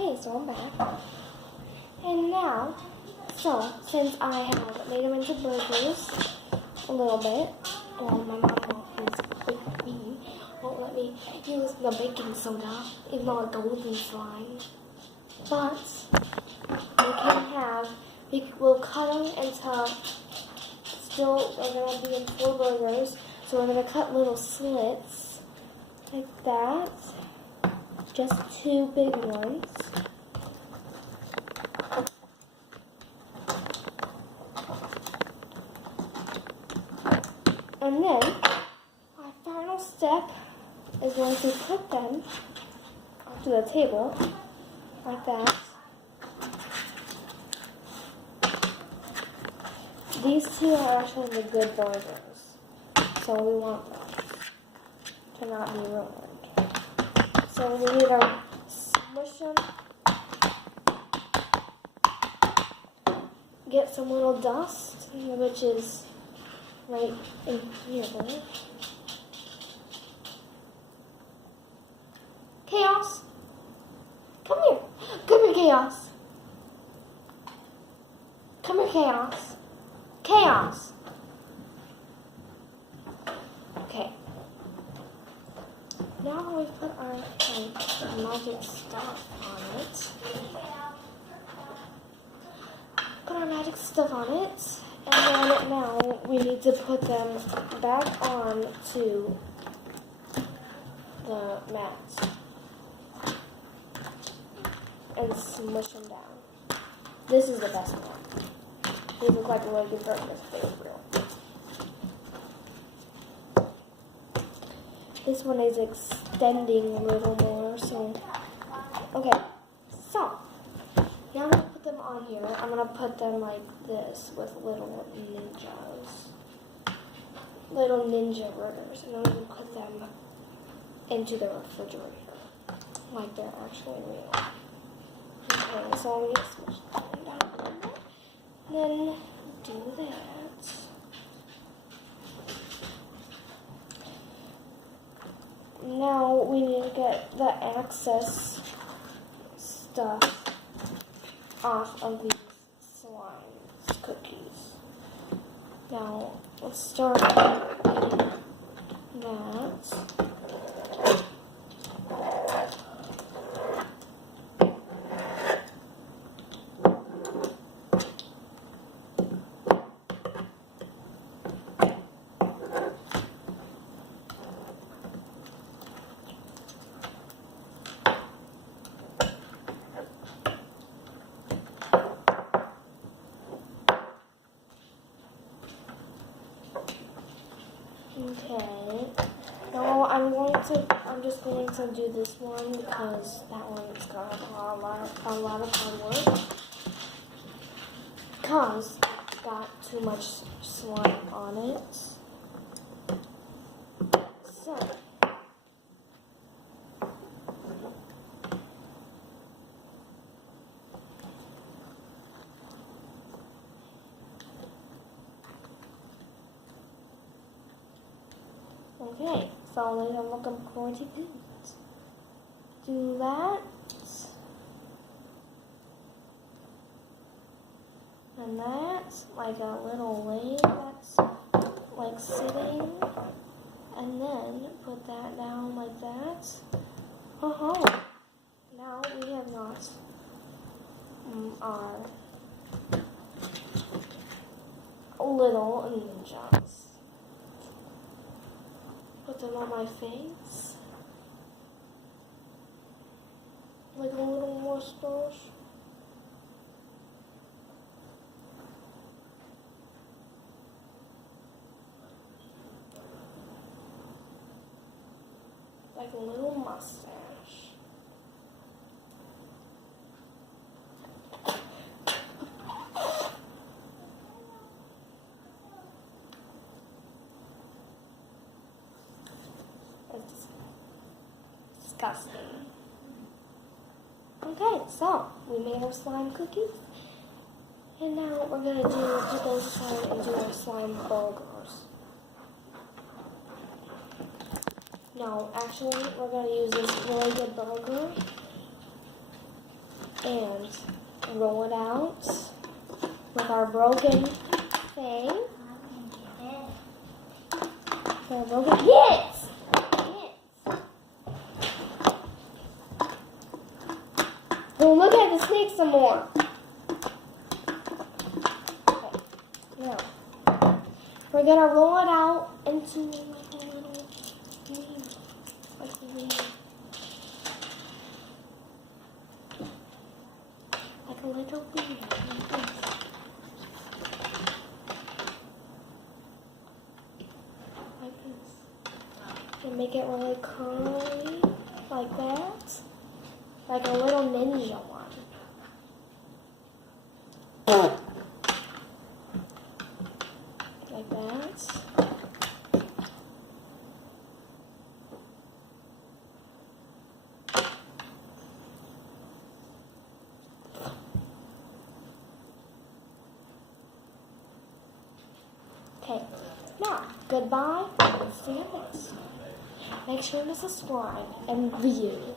Okay, so I'm back. And now, since I have made them into burgers a little bit, and my mom won't let me use the baking soda, even though it goes in slime. But we'll cut them into, still, they're going to be in 4 burgers. So we're going to cut little slits like that. Just 2 big ones. And then, our final step is going to put them onto the table, like that. These 2 are actually the good burgers, so we want them to not be ruined. So we need to smush them, get some little dust, which is right in here. Chaos! Come here! Come here, Chaos! Come here, Chaos! Chaos! Okay. Now we put our magic stuff on it. Put our magic stuff on it. And then now we need to put them back onto the mat and smush them down. This is the best one. These look like really good burgers, they were real. This one is extending a little more, so okay. So now I'm gonna put them on here. I'm gonna put them like this with little ninja burgers, and I'm gonna put them into the refrigerator like they're actually real. Okay, so I'm gonna smush them down a little bit. Then do that. Now we need to get the excess stuff off of these slime cookies. Now let's start with that. Okay. Now I'm just going to do this one because that one's got a lot of hard work. Because it's got too much slime on it. So okay, so I'm looking forward to do that. And that's like a little wave that's like sitting. And then put that down like that. Now we have got our little ninjas. Put them on my face. Like a little mustache. Like a little mustache. It's disgusting. Okay, so we made our slime cookies. And now what we're going to do is put those aside and do our slime burgers. No, actually, we're going to use this really good burger and roll it out with our broken thing. So broken hits! Well, look at the snake some more. Okay, now we're gonna roll it out into like a little wheel. Like a wheel. Like a little wheel. Like this. Like this. And make it really curly. Like that. Like a little ninja one. Like that. Okay, now, goodbye. See you next. Make sure to subscribe and view.